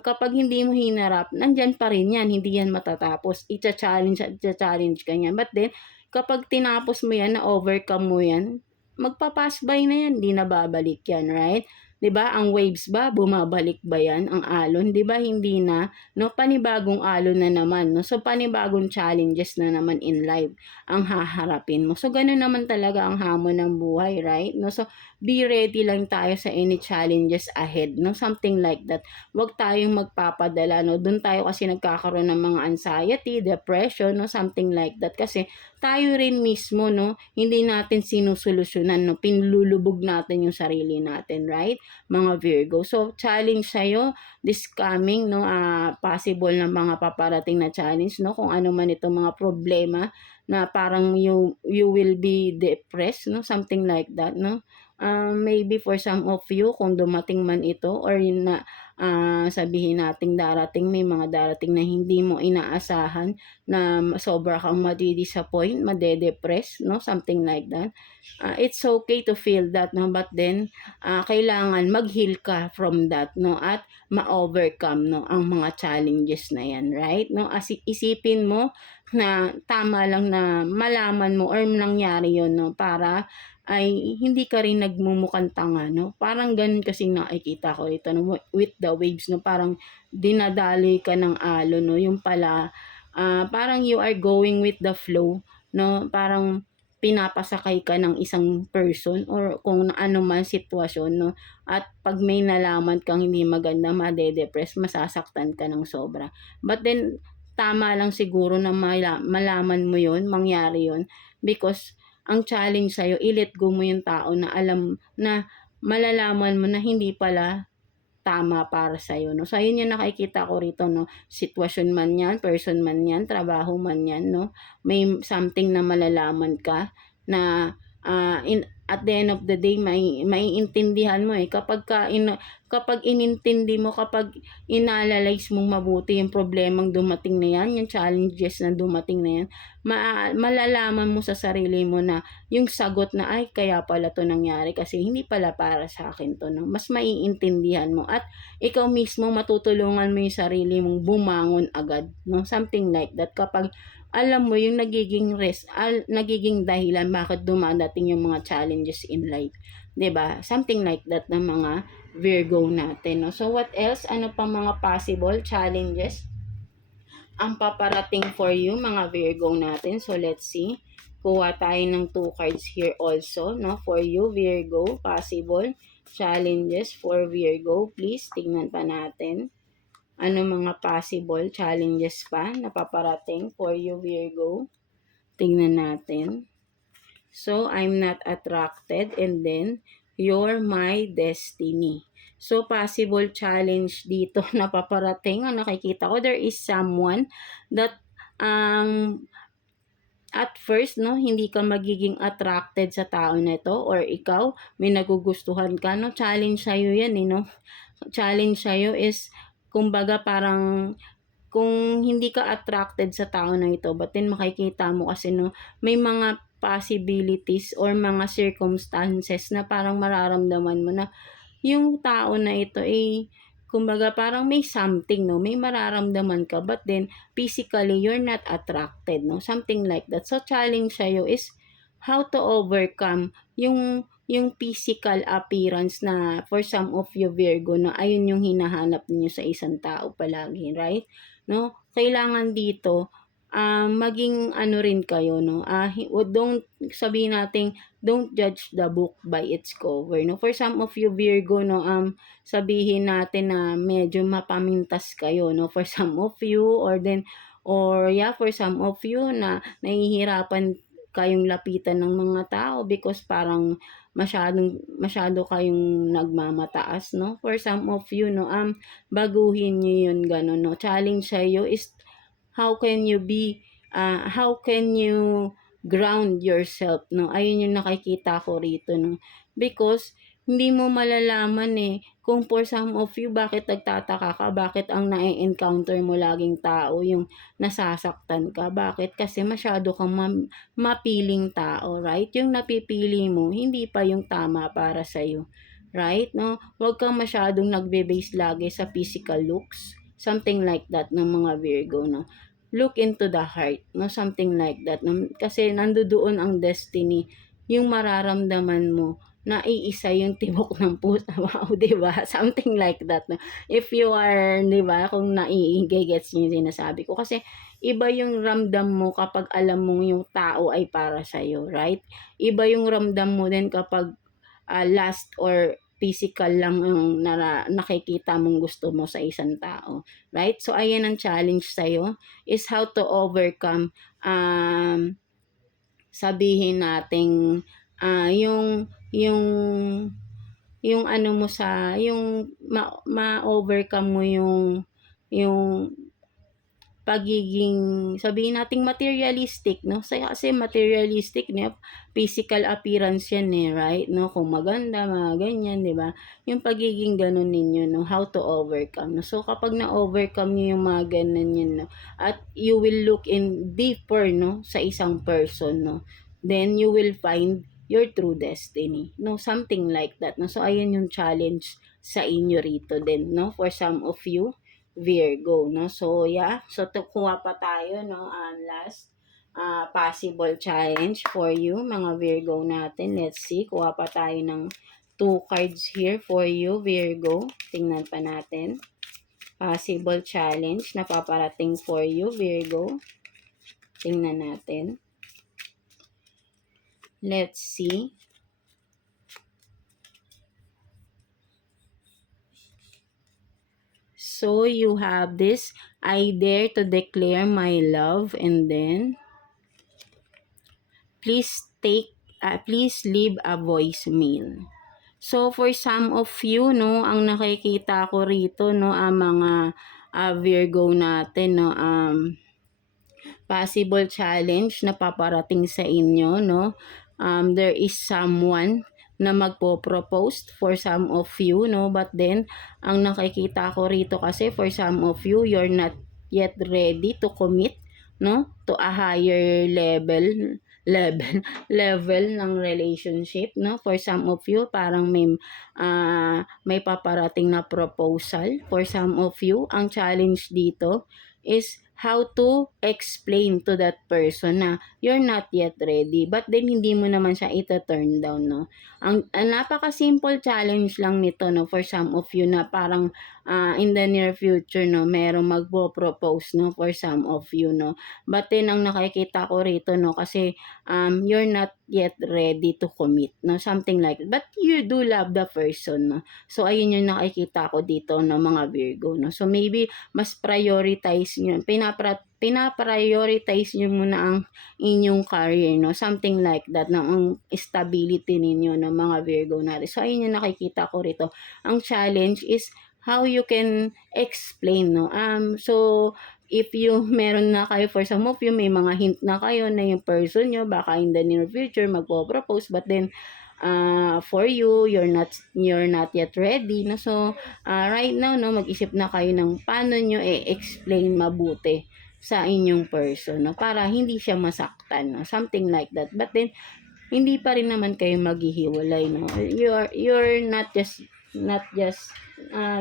Kapag hindi mo hinarap, nandyan pa rin yan, hindi yan matatapos. It's a challenge ka yan. But then, kapag tinapos mo yan, na overcome mo yan, magpa-pass by na yan, hindi na babalik yan, right? 'Di ba? Ang waves ba bumabalik ba 'yan? Ang alon, 'di ba? Hindi na, no? Panibagong alon na naman, no? So panibagong challenges na naman in life ang haharapin mo. So ganoon naman talaga ang hamon ng buhay, right? No? So be ready lang tayo sa any challenges ahead, no? Something like that. Huwag tayong magpapadala, no? Doon tayo kasi nagkakaroon ng mga anxiety, depression, no? Something like that kasi tayo rin mismo, no? Hindi natin sinusolusyonan, no? Pinlulubog natin yung sarili natin, right? Mga Virgo. So, challenge sa'yo this coming, no, possible na mga paparating na challenge, no, kung ano man itong mga problema na parang you will be depressed, no, something like that, no. Maybe for some of you, kung dumating man ito or sabihin nating may mga darating na hindi mo inaasahan na sobra kang madi-disappoint, made-depress, no? Something like that. It's okay to feel that, no? But then, kailangan mag-heal ka from that, no? At ma-overcome, no? Ang mga challenges na yan, right? No? Isipin mo na tama lang na malaman mo or nangyari yun, no? Para ay hindi ka rin nagmumukhang tanga, no? Parang ganun kasing nakikita ko ito, no? With the waves, no? Parang dinadali ka ng alon, no? Yung pala, parang you are going with the flow, no? Parang pinapasakay ka ng isang person or kung ano man sitwasyon, no? At pag may nalaman kang hindi maganda, made-depress, masasaktan ka ng sobra. But then, tama lang siguro na malaman mo yon, mangyari yon, because ang challenge sa'yo, i-let go mo yung tao na alam na malalaman mo na hindi pala tama para sa'yo, no? So, ayun yung nakikita ko rito, no? Sitwasyon man yan, person man yan, trabaho man yan, no? May something na malalaman ka na at the end of the day, maiintindihan mo kapag inintindi mo, kapag inanalyze mong mabuti yung problemang dumating na yan, yung challenges na dumating na yan, malalaman mo sa sarili mo na yung sagot na, ay, kaya pala to nangyari kasi hindi pala para sa akin to, no? Mas maiintindihan mo at ikaw mismo matutulungan mo yung sarili mong bumangon agad, no? Something like that. Kapag alam mo yung nagiging dahilan bakit dumadating yung mga challenges in life. 'Di ba? Something like that ng mga Virgo natin, no? So, what else? Ano pa mga possible challenges ang paparating for you, mga Virgo natin? So, let's see. Kuha tayo ng 2 cards here also, no? For you, Virgo, possible challenges for Virgo. Please, tingnan pa natin. Ano mga possible challenges pa na paparating for you, Virgo? Tingnan natin. So, I'm not attracted and then, you're my destiny. So, possible challenge dito na paparating. Ang nakikita ko, there is someone that at first, no, hindi ka magiging attracted sa tao na ito or ikaw, may nagugustuhan ka, no? Challenge sa'yo yan, no? Challenge sa'yo is kumbaga parang kung hindi ka attracted sa tao na ito, but then makikita mo kasi, no, may mga possibilities or mga circumstances na parang mararamdaman mo na yung tao na ito kumbaga parang may something, no, may mararamdaman ka, but then physically you're not attracted, no, something like that. So, challenge sa'yo is how to overcome yung physical appearance na for some of you Virgo, no, ayun yung hinahanap niyo sa isang tao palagi, right? No, kailangan dito maging ano rin kayo, no, don't sabihin natin, don't judge the book by its cover, no. For some of you Virgo, no, sabihin natin na medyo mapamintas kayo, no, for some of you, or for some of you na nahihirapan kayong lapitan ng mga tao because parang masyado kayong nagmamataas, no? For some of you, no, baguhin niyo yun, gano'n, no? Challenge sa'yo is how can you ground yourself, no? Ayun yung nakikita ko rito, no? Because hindi mo malalaman kung for some of you bakit nagtataka ka, bakit ang na-encounter mo laging tao yung nasasaktan ka. Bakit? Kasi masyado kang mapiling tao, right? Yung napipili mo, hindi pa yung tama para sa'yo, right? No? Huwag kang masyadong nagbe-base lagi sa physical looks. Something like that ng mga Virgo, no? Look into the heart, no? Something like that. No? Kasi nandoon ang destiny, yung mararamdaman mo na iisa yung tibok ng puso. Wow, diba? Something like that. No? If you are, diba, kung nai-gets nyo yung sinasabi ko. Kasi iba yung ramdam mo kapag alam mo yung tao ay para sa'yo, right? Iba yung ramdam mo din kapag last or physical lang ang nakikita mong gusto mo sa isang tao, right? So, ayan ang challenge sa'yo is how to overcome, sabihin nating, yung ano mo yung ma-overcome mo yung pagiging, sabihin nating materialistic, no? Kasi materialistic, no? Physical appearance yan eh, right? No? Kung maganda, mga ganyan, di ba? Yung pagiging ganun ninyo, no? How to overcome, no? So, kapag na-overcome nyo yung mga ganun yun, no? At you will look in deeper, no? Sa isang person, no? Then, you will find your true destiny, no? Something like that, no? So, ayun yung challenge sa inyo rito din, no? For some of you, Virgo, no? So, yeah. So, kuha pa tayo, no? Last possible challenge for you, mga Virgo natin. Let's see. Kuha pa tayo ng 2 cards here for you, Virgo. Tingnan pa natin. Possible challenge na paparating for you, Virgo. Tingnan natin. Let's see. So, you have this, I dare to declare my love, and then, please leave a voicemail. So, for some of you, no, ang nakikita ko rito, no, ang mga Virgo natin, no, possible challenge na paparating sa inyo, no, there is someone na magpo-propose for some of you, no, but then ang nakikita ko rito kasi for some of you, you're not yet ready to commit, no, to a higher level level ng relationship, no. For some of you, parang may paparating na proposal. For some of you, ang challenge dito is how to explain to that person na you're not yet ready, but then hindi mo naman siya ita-turn down, no. Ang napaka-simple challenge lang nito, no, for some of you na parang in the near future, no, merong magpo-propose, no, for some of you, no. But then ang nakikita ko rito, no, kasi you're not yet ready to commit, no, something like that. But you do love the person, no. So ayun yung nakikita ko dito, no, mga Virgo, no. So maybe mas prioritize nyo, pinaprioritize nyo muna ang inyong career, no, something like that, no, ang stability ninyo, no, mga Virgo natin. So ayun yung nakikita ko rito. Ang challenge is how you can explain, no. So if you meron na kayo, for some of you, may mga hint na kayo na yung person nyo baka in the near future magpo-propose, but then for you, you're not yet ready, no. So right now, no, mag-isip na kayo ng paano nyo explain mabuti sa inyong person, no, para hindi siya masaktan, no, something like that. But then hindi pa rin naman kayo maghihiwalay, no. You're not just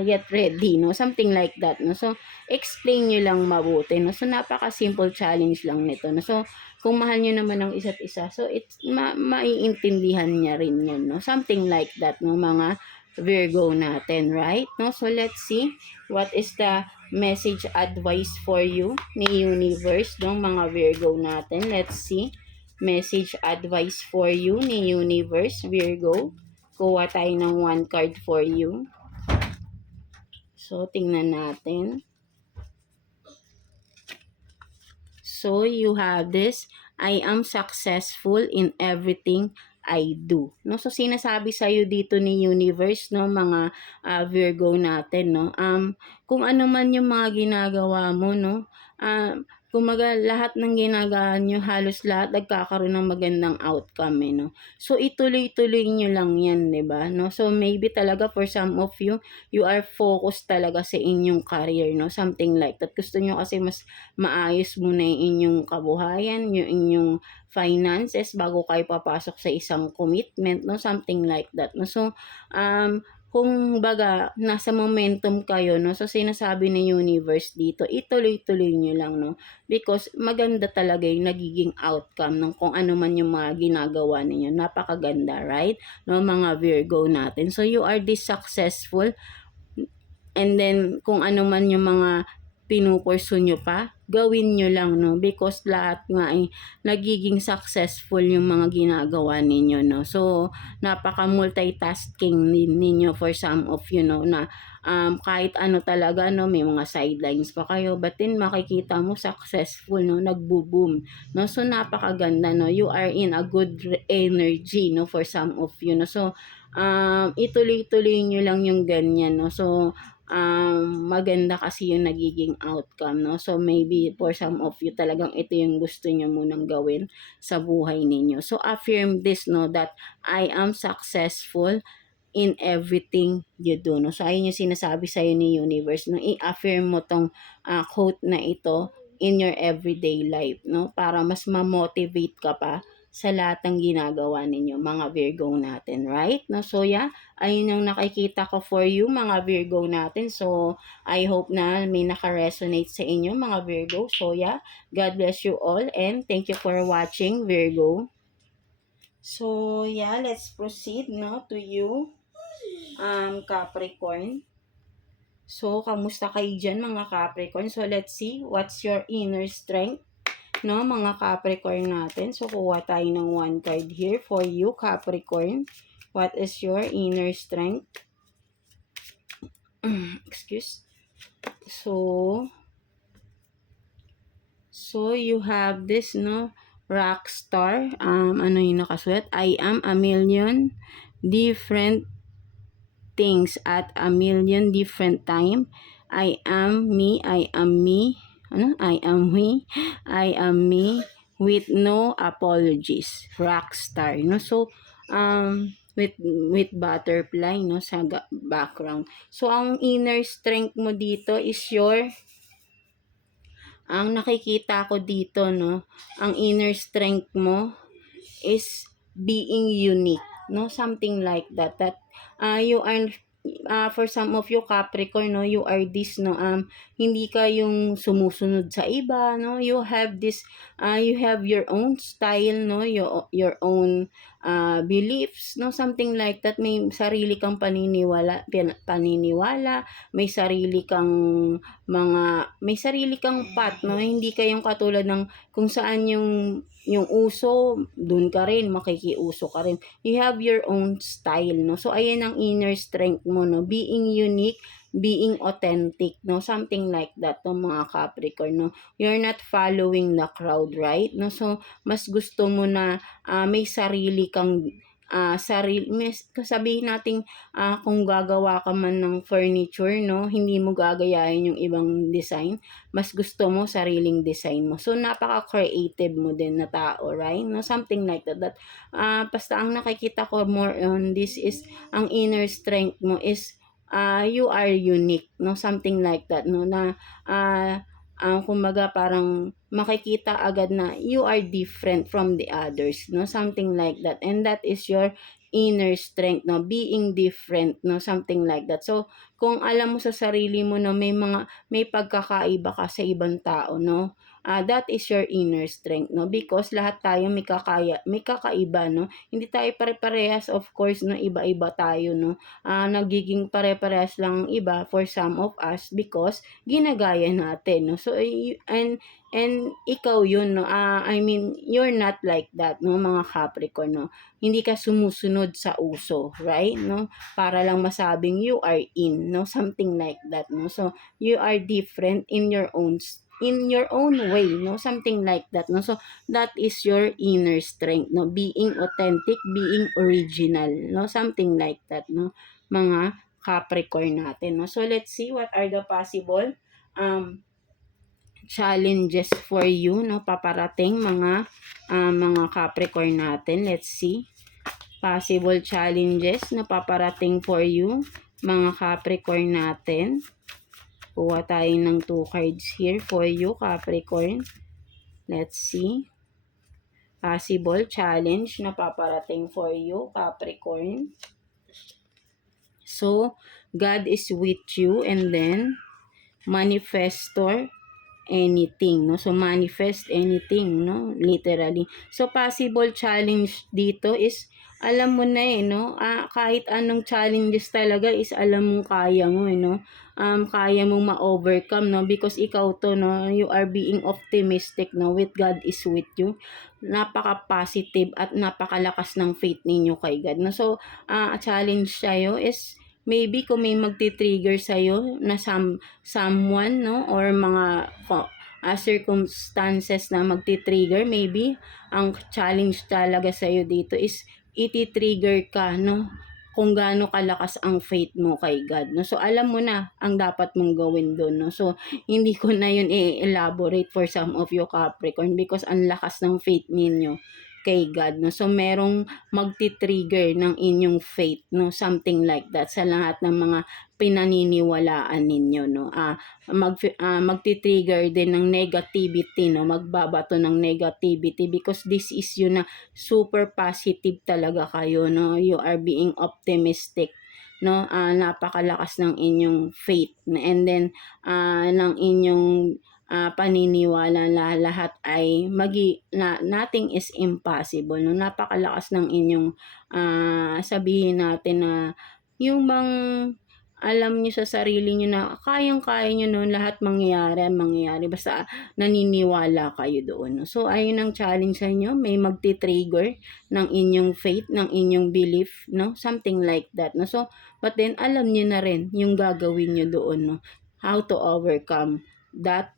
yet ready, no, something like that, no. So explain nyo lang mabuti, no. So napaka-simple challenge lang nito, no. So kung mahal nyo naman ang isa't isa, so it's maiintindihan niya rin yun, no, something like that, no, mga Virgo natin, right? No, so let's see what is the message advice for you ni universe, no, mga Virgo natin. Let's see message advice for you ni universe, Virgo. Kuha tayo ng 1 card for you. So tingnan natin. So you have this, I am successful in everything I do, no. So sinasabi sa iyo dito ni universe, no, mga Virgo natin, no, kung ano man yung mga ginagawa mo, no, kumaga lahat ng ginagawa nyo, halos lahat nagkakaroon ng magandang outcome, no. So ituloy-tuloy nyo lang yan, diba, no. So maybe talaga for some of you, you are focused talaga sa inyong career, no, something like that. Gusto nyo kasi mas maayos muna yung inyong kabuhayan, yung inyong finances bago kayo papasok sa isang commitment, no, something like that, no. So kung baga nasa momentum kayo, no, so sinasabi ni universe dito, ituloy-tuloy nyo lang, no, because maganda talaga yung nagiging outcome ng kung ano man yung mga ginagawa ninyo. Napakaganda, right, no, mga Virgo natin. So you are this successful, and then kung ano man yung mga pinupurso nyo pa, gawin nyo lang, no, because lahat nga ay nagiging successful yung mga ginagawa ninyo, no. So napaka multitasking ninyo for some of you, no, na kahit ano talaga, no, may mga sidelines pa kayo, but then makikita mo successful, no, nagbo-boom, no. So napakaganda, no, you are in a good energy, no, for some of you, no. So ituloy-tuloy nyo lang yung ganyan, no. So maganda kasi yung nagiging outcome, no? So, maybe for some of you, talagang ito yung gusto nyo munang gawin sa buhay ninyo. So, affirm this, no, that I am successful in everything you do, no? So, ayun yung sinasabi sa'yo ni universe, no? I-affirm mo tong quote na ito in your everyday life, no? Para mas ma-motivate ka pa sa lahat ng ginagawa ninyo, mga Virgo natin, right? No? So, yeah, ayun yung nakikita ko for you, mga Virgo natin. So, I hope na may naka-resonate sa inyo, mga Virgo. So, yeah, God bless you all and thank you for watching, Virgo. So, yeah, let's proceed, no, to you, Capricorn. So, kamusta kayo dyan, mga Capricorn? So, let's see, what's your inner strength? No, mga Capricorn natin. So, kuha tayo ng one card here for you, Capricorn. What is your inner strength? Excuse. So you have this, no, rock star. Ano yung nakasulat? I am a million different things at a million different time. I am me. I am me. Ano? I am me. I am me with no apologies. Rockstar, no? So, with butterfly, no, sa background. So, ang inner strength mo dito is ang nakikita ko dito, no, ang inner strength mo is being unique, no, something like that, you are, for some of you Capricorn, no, you are this, no, hindi ka yung sumusunod sa iba, no, you have this, you have your own style, no, your own beliefs, no, something like that. May sarili kang paniniwala, may sarili kang may sarili kang path, no, hindi kayong katulad ng kung saan yung uso, dun ka rin, makikiuso ka rin. You have your own style, no? So, ayan ang inner strength mo, no? Being unique, being authentic, no? Something like that, no, mga Capricorn, no? You're not following the crowd, right? No? So, mas gusto mo na may sarili kang sabihin natin, kung gagawa ka man ng furniture, no, hindi mo gagayahin yung ibang design, mas gusto mo sariling design mo. So, napaka-creative mo din na tao, right? No, something like that. Basta ang nakikita ko more on this is, ang inner strength mo is, you are unique, no, something like that, no, na, kumbaga parang makikita agad na you are different from the others, no, something like that, and that is your inner strength, no, being different, no, something like that. So, kung alam mo sa sarili mo, no, may pagkakaiba ka sa ibang tao, no, that is your inner strength, no, because lahat tayo may kakaiba, no, hindi tayo pare-parehas, of course, no, iba-iba tayo, no, nagiging pare-parehas lang ang iba for some of us because ginagaya natin, no. So, and ikaw yun, no, I mean, you're not like that, no, mga Capricorn, no, hindi ka sumusunod sa uso, right, no, para lang masabing you are in, no, something like that, no. So, you are different in your own way, no, something like that, no. So, that is your inner strength, no, being authentic, being original, no, something like that, no, mga Capricorn natin, no. So, let's see what are the possible challenges for you, no, paparating, mga Capricorn natin. Let's see possible challenges na paparating for you, mga Capricorn natin. Kuha tayo ng 2 cards here for you, Capricorn. Let's see possible challenge na paparating for you, Capricorn. So, God is with you, and then manifestor anything, no? So, manifest anything, no? Literally. So, possible challenge dito is, alam mo na no? Kahit anong challenges talaga is alam mong kaya mo, no? Kaya mong ma-overcome, no? Because ikaw to, no? You are being optimistic, no? With God is with you. Napaka-positive at napakalakas ng faith ninyo kay God, no? So, challenge sa'yo is, maybe kung may magti-trigger sa'yo na someone, no, or mga circumstances na magti-trigger, maybe ang challenge talaga sa'yo dito is iti-trigger ka, no, kung gaano kalakas ang faith mo kay God, no? So, alam mo na ang dapat mong gawin doon, no? So, hindi ko na yun i-elaborate for some of you Capricorn because ang lakas ng faith ninyo kay God, no? So, merong magti-trigger ng inyong faith, no? Something like that sa lahat ng mga pinaniniwalaan ninyo, no? Magti-trigger din ng negativity, no? Magbabato ng negativity because this is yun na super positive talaga kayo, no? You are being optimistic, no? Napakalakas ng inyong faith, and then ng inyong paniniwala na lahat ay nothing is impossible, no? Napakalakas ng inyong sabihin natin na yung bang alam niyo sa sarili niyo na kayang-kaya niyo nun lahat mangyayari basta naniniwala kayo doon, no? So ayun ang challenge sa inyo, may magti-trigger ng inyong faith, ng inyong belief, no? Something like that, no? So but then alam niyo na rin yung gagawin niyo doon, no? How to overcome that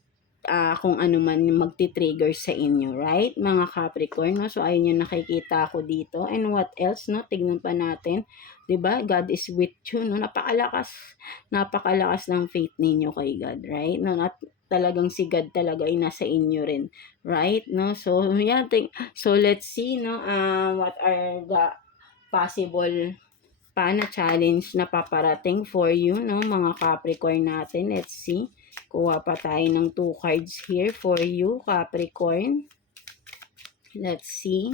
kung ano man yung magti-trigger sa inyo, right? Mga Capricorn, no? So ayun yung nakikita ko dito. And what else, no? Tignan pa natin. 'Di ba? God is with you, no? Napakalakas ng faith ninyo kay God, right? No, at talagang si God talaga ay nasa inyo rin, right? No? So, yeah, so let's see, no? What are the possible pa na challenge na paparating for you, no, mga Capricorn natin. Let's see. Kuha pa tayo ng 2 cards here for you, Capricorn. Let's see.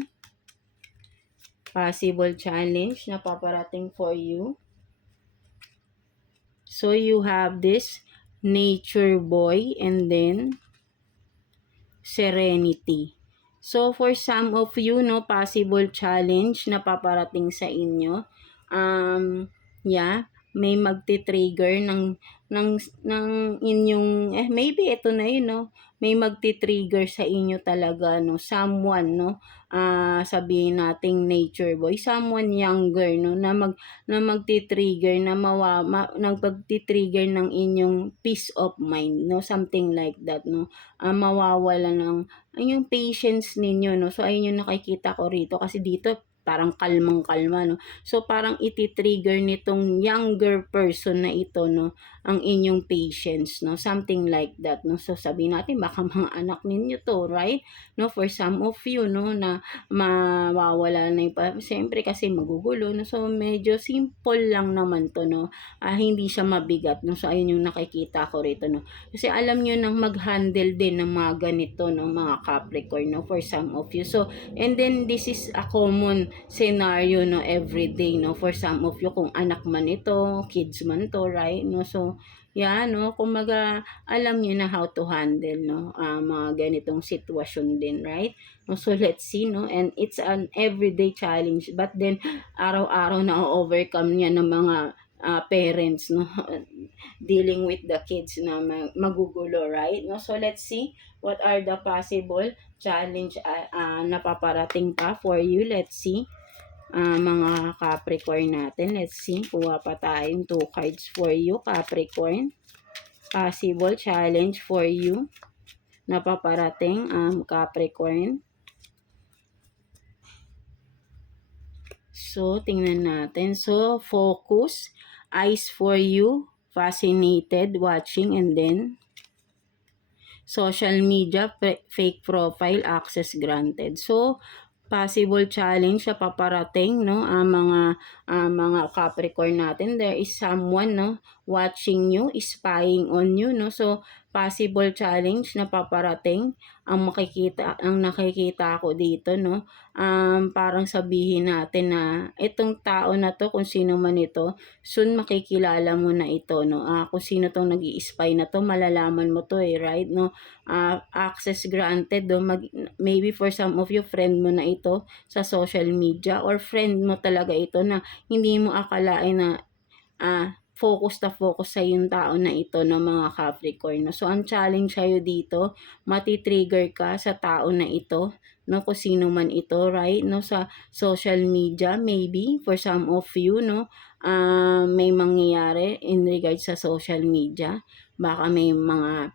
Possible challenge na paparating for you. So, you have this nature boy and then serenity. So, for some of you, no, possible challenge na paparating sa inyo. Yeah, may magti-trigger ng inyong maybe ito na yun, no, may magti-trigger sa inyo talaga, no, someone, no, sabihin nating nature boy, someone younger, no, na magti-trigger na magti-trigger ng inyong peace of mind, no, something like that, no. Mawawala ng yung patience ninyo, no. So ayun yung nakikita ko rito kasi dito parang kalmang-kalma, no. So parang iti-trigger nitong younger person na ito, no, ang inyong patience, no, something like that, no. So sabihin natin baka mga anak ninyo to, right? No, for some of you, no, na mawawala na yung siyempre kasi magugulo, no. So medyo simple lang naman to, no. Hindi siya mabigat, no. So ayun yung nakikita ko rito, no. Kasi alam niyo nang mag-handle din ng mga ganito, no, mga Capricorn, no, for some of you. So and then this is a common scenario, no, everyday, no, for some of you, kung anak man ito, kids man to, right? No, so yeah, no, kumaga alam niyo na how to handle, no, mga ganitong sitwasyon din, right? No, so let's see, no, and it's an everyday challenge, but then araw-araw na overcome niya ng mga parents, no, dealing with the kids na magugulo, right? No, so let's see what are the possible challenge na paparating pa for you. Let's see, mga Capricorn natin. Let's see, kuha pa tayong 2 cards for you, Capricorn. Possible challenge for you na paparating, Capricorn. So, tingnan natin. So, focus, eyes for you, fascinated, watching, and then social media, fake profile, access granted. So, possible challenge sa paparating, no, mga Capricorn natin. There is someone, no, watching you, spying on you, no. So, possible challenge na paparating ang nakikita ko dito, no. Parang sabihin natin na itong tao na to, kung sino man ito, soon makikilala mo na ito, no. Kung sino tong nag-i-spy na to, malalaman mo to, right, no. Access granted, no. Maybe for some of you, friend mo na ito sa social media, or friend mo talaga ito na hindi mo akalain na focus sa yung tao na ito, no, mga Capricorn, no. So ang challenge sa'yo dito, matitrigger ka sa tao na ito, no, kung sino man ito, right, no, sa social media. Maybe for some of you, no, may mangyayari in regards sa social media. Baka may mga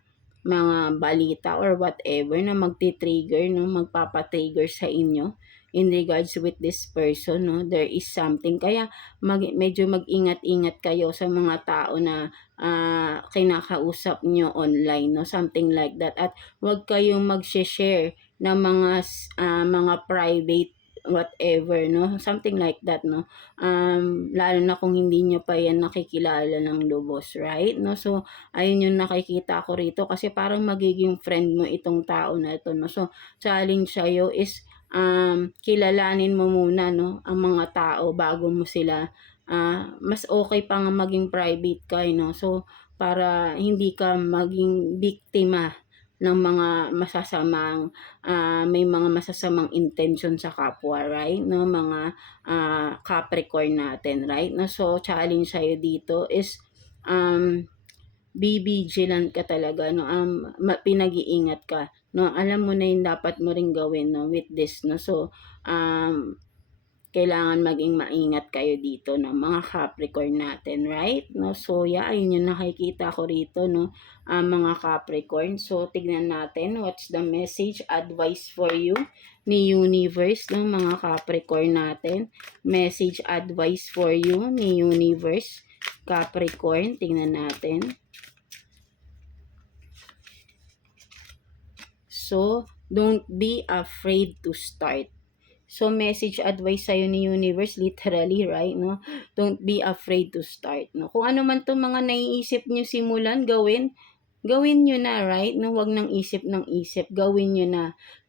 balita or whatever na magti-trigger, no, magpapa-trigger sa inyo in regards with this person, no? There is something. Kaya medyo mag-ingat-ingat kayo sa mga tao na kinakausap nyo online, no? Something like that. At huwag kayong mag-share ng mga private whatever, no? Something like that, no? Lalo na kung hindi nyo pa yan nakikilala ng lubos, right? No? So, ayun yung nakikita ko rito kasi parang magiging friend mo itong tao na ito, no? So, challenge sa'yo is kilalanin mo muna, no, ang mga tao bago mo sila mas okay pa nga maging private ka, no? So, para hindi ka maging biktima ng mga may mga masasamang intention sa kapwa, right? No, mga Capricorn natin, right? No, so challenge sa'yo dito is be vigilant ka talaga, no? Pinag-iingat ka, no? Alam mo na yung dapat mo ring gawin, no, with this, no? So, kailangan maging maingat kayo dito, no, mga Capricorn natin, right? No, so yeah, ayun yung nakikita ko rito, no, mga Capricorn. So, tignan natin what's the message, advice for you ni Universe, no, mga Capricorn natin. Message, advice for you ni Universe, Capricorn. Tignan natin. So, don't be afraid to start. So, message advice sa'yo ni Universe, literally, right, no? Don't be afraid to start, no? Kung ano man itong mga naiisip nyo simulan, gawin nyo na, right? No? Huwag nang isip ng isip, gawin nyo na,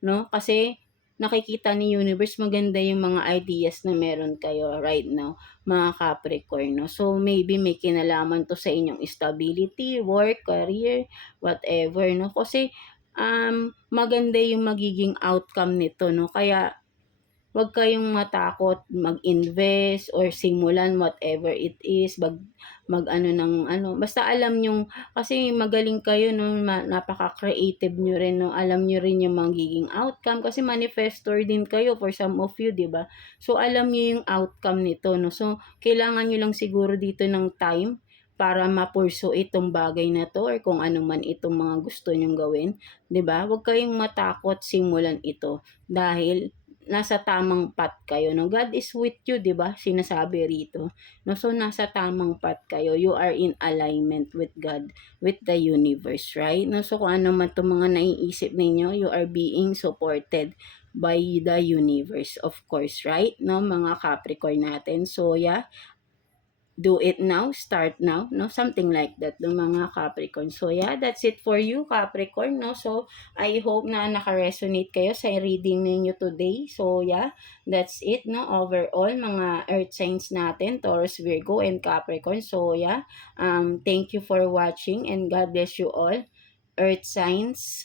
no? Kasi, nakikita ni Universe, maganda yung mga ideas na meron kayo right now, mga Capricorn, no? So, maybe may kinalaman to sa inyong stability, work, career, whatever, no? Kasi, maganda yung magiging outcome nito, no? Kaya, huwag kayong matakot mag-invest or simulan whatever it is, basta alam nyo, kasi magaling kayo, no, napaka-creative nyo rin, no, alam nyo rin yung magiging outcome, kasi manifestor din kayo for some of you, di ba? So, alam nyo yung outcome nito, no, so, kailangan nyo lang siguro dito ng time, para mapurso itong bagay na to or kung ano man itong mga gusto nyong gawin, 'di ba? Huwag kayong matakot simulan ito dahil nasa tamang path kayo, no? God is with you, 'di ba? Sinasabi rito. No, so nasa tamang path kayo. You are in alignment with God, with the universe, right? No, so kung ano man 'tong mga naiisip ninyo, you are being supported by the universe, of course, right? No, mga Capricorn natin. So, yeah, do it now, start now, no? Something like that, no, mga Capricorn. So, yeah, that's it for you, Capricorn, no? So, I hope na naka-resonate kayo sa reading ninyo today. So, yeah, that's it, no? Overall, mga earth signs natin, Taurus, Virgo, and Capricorn. So, yeah, thank you for watching and God bless you all, earth signs.